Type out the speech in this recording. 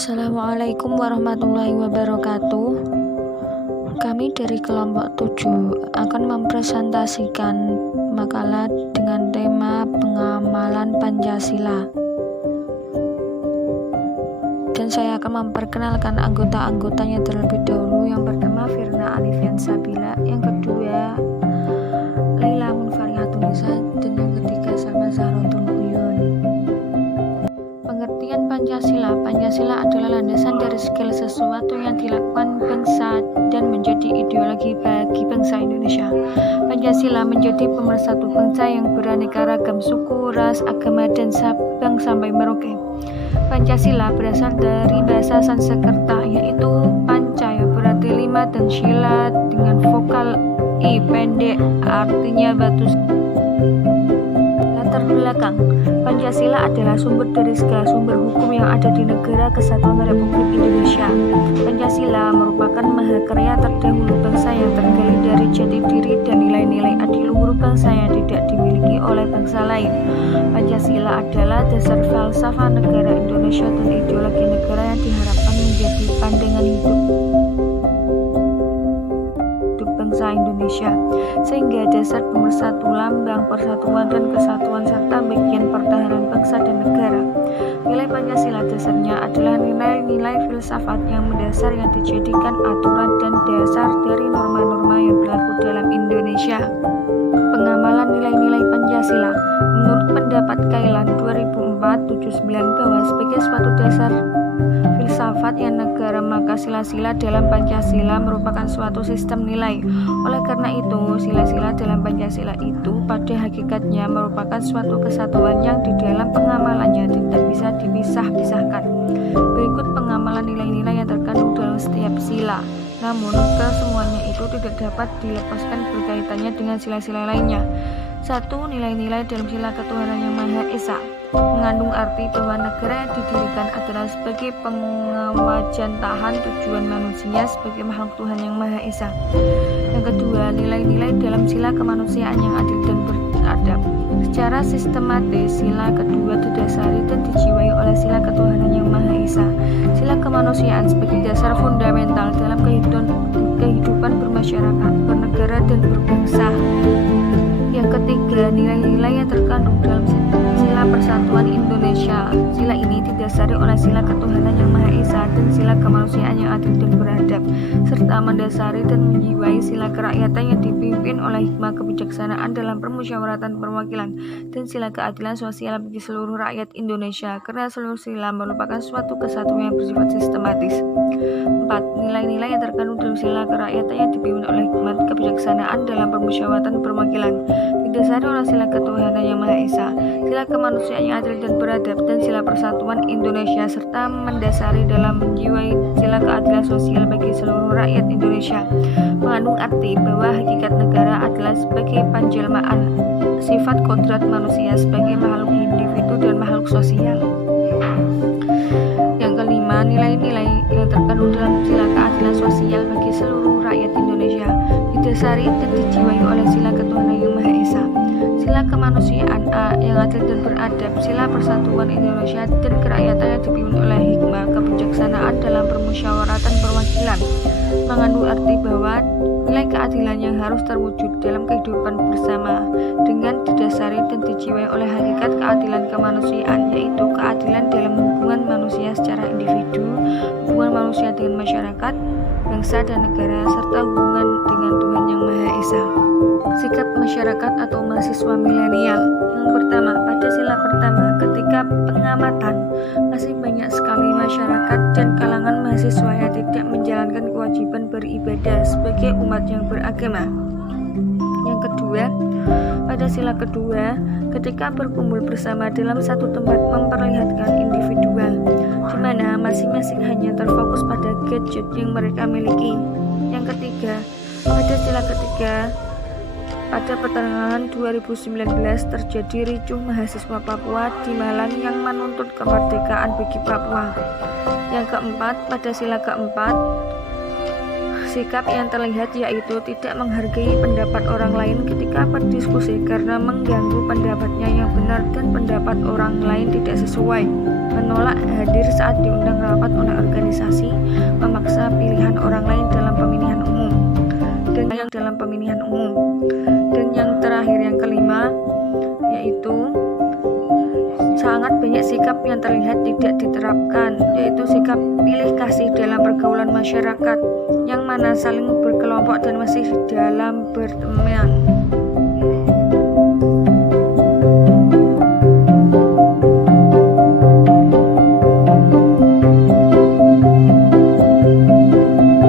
Assalamualaikum warahmatullahi wabarakatuh. Kami dari kelompok 7 akan mempresentasikan makalah dengan tema pengamalan Pancasila. Dan saya akan memperkenalkan anggota-anggotanya terlebih dahulu. Yang pertama Firna Alifian Sabila, yang kedua Laila Munfarihatunisa, dan yang ketiga Salma Zahratul Uyun. Pengertian Pancasila adalah landasan dari segala sesuatu yang dilakukan bangsa dan menjadi ideologi bagi bangsa Indonesia. Pancasila menjadi pemersatu bangsa yang beraneka ragam suku, ras, agama, dan Sabang sampai Merauke. Pancasila berasal dari bahasa Sanskerta, yaitu panca yang berarti 5 dan sila dengan vokal I pendek artinya batu. Latar belakang Pancasila adalah sumber dari segala sumber hukum yang ada di Negara Kesatuan Republik Indonesia. Pancasila merupakan mahakarya terdahulu bangsa yang tergali dari jati diri dan nilai-nilai adiluhur bangsa yang tidak dimiliki oleh bangsa lain. Pancasila adalah dasar falsafah negara Indonesia dan ideologi negara yang diharapkan menjadi pandangan hidup bangsa Indonesia, sehingga dasar pemersatu lambang persatuan dan kesatuan serta bagian pertahanan bangsa dan negara. Nilai Pancasila dasarnya adalah nilai-nilai filsafat yang mendasar yang dijadikan aturan dan dasar dari norma-norma yang berlaku dalam Indonesia. Pengamalan nilai-nilai Pancasila menurut pendapat Kailan 2004-79 bahwa sebagai suatu dasar filsafat yang negara, maka sila-sila dalam Pancasila merupakan suatu sistem nilai. Oleh karena itu, sila-sila dalam Pancasila itu pada hakikatnya merupakan suatu kesatuan yang di dalam pengamalannya tidak bisa dipisah-pisahkan. Berikut pengamalan nilai-nilai yang terkandung dalam setiap sila. Namun, kesemuanya itu tidak dapat dilepaskan berkaitannya dengan sila-sila lainnya. 1. Nilai-nilai dalam sila ketuhanan yang Maha Esa mengandung arti bahwa negara yang didirikan adalah sebagai pengawajantahan tujuan manusia sebagai makhluk Tuhan yang Maha Esa. Yang kedua, nilai-nilai dalam sila kemanusiaan yang adil dan beradab. Secara sistematis, sila kedua didasari dan dijiwai oleh sila ketuhanan yang Maha Esa. Sila kemanusiaan sebagai dasar fundamental dalam kehidupan bermasyarakat, bernegara, dan berbangsa. Yang ketiga, nilai-nilai yang terkandung dalam sila persatuan Indonesia. Sila ini didasari oleh sila ketuhanan yang Maha Esa dan sila kemanusiaan yang adil dan beradab, serta mendasari dan menjiwai sila kerakyatan yang dipimpin oleh hikmah kebijaksanaan dalam permusyawaratan perwakilan dan sila keadilan sosial bagi seluruh rakyat Indonesia, karena seluruh sila merupakan suatu kesatuan yang bersifat sistematis. 4. Nilai-nilai yang terkandung dalam sila kerakyatan yang dipimpin oleh hikmah kebijaksanaan dalam permusyawaratan perwakilan didasari oleh sila ketuhanan yang Maha Esa, sila kemanusiaan yang adil dan beradab, dan sila persatuan Indonesia, serta mendasari dalam menjiwai sila keadilan sosial bagi seluruh rakyat Indonesia. Mengandung arti bahwa hakikat negara adalah sebagai penjelmaan sifat kodrat manusia sebagai makhluk individu dan makhluk sosial. Yang kelima, nilai-nilai yang terkandung dalam sila keadilan sosial bagi seluruh rakyat Indonesia didasari dan dijiwai oleh sila ketuhanan yang Maha Esa, sila kemanusiaan yang adil dan beradab, sila persatuan Indonesia dan kerakyatan yang dipimpin oleh hikmah kebijaksanaan dalam permusyawaratan perwakilan. Mengandung arti bahwa nilai keadilan yang harus terwujud dalam kehidupan bersama dengan didasari dan dijiwai oleh hakikat keadilan kemanusiaan, yaitu keadilan dalam hubungan manusia secara individu, hubungan manusia dengan masyarakat, bangsa dan negara, serta hubungan dengan Tuhan yang Maha Esa. Sikap masyarakat atau mahasiswa milenial. Yang pertama, pada sila pertama, ketika pengamatan, masih banyak sekali masyarakat dan kalangan mahasiswa yang tidak menjalankan kewajiban beribadah sebagai umat yang beragama. Yang kedua, pada sila kedua, ketika berkumpul bersama dalam satu tempat memperlihatkan individual, di mana masing-masing hanya terfokus pada gadget yang mereka miliki. Yang ketiga, pada sila ketiga, pada pertengahan 2019 terjadi ricuh mahasiswa Papua di Malang yang menuntut kemerdekaan bagi Papua. Yang keempat, pada sila keempat, sikap yang terlihat yaitu tidak menghargai pendapat orang lain ketika berdiskusi karena mengganggu pendapatnya yang benar dan pendapat orang lain tidak sesuai, menolak hadir saat diundang rapat oleh organisasi, memaksa pilihan orang lain dalam pemilihan umum. Dan yang terakhir, yang kelima, yaitu sangat banyak sikap yang terlihat tidak diterapkan, yaitu sikap pilih kasih dalam pergaulan masyarakat, yang mana saling berkelompok dan masih dalam berteman.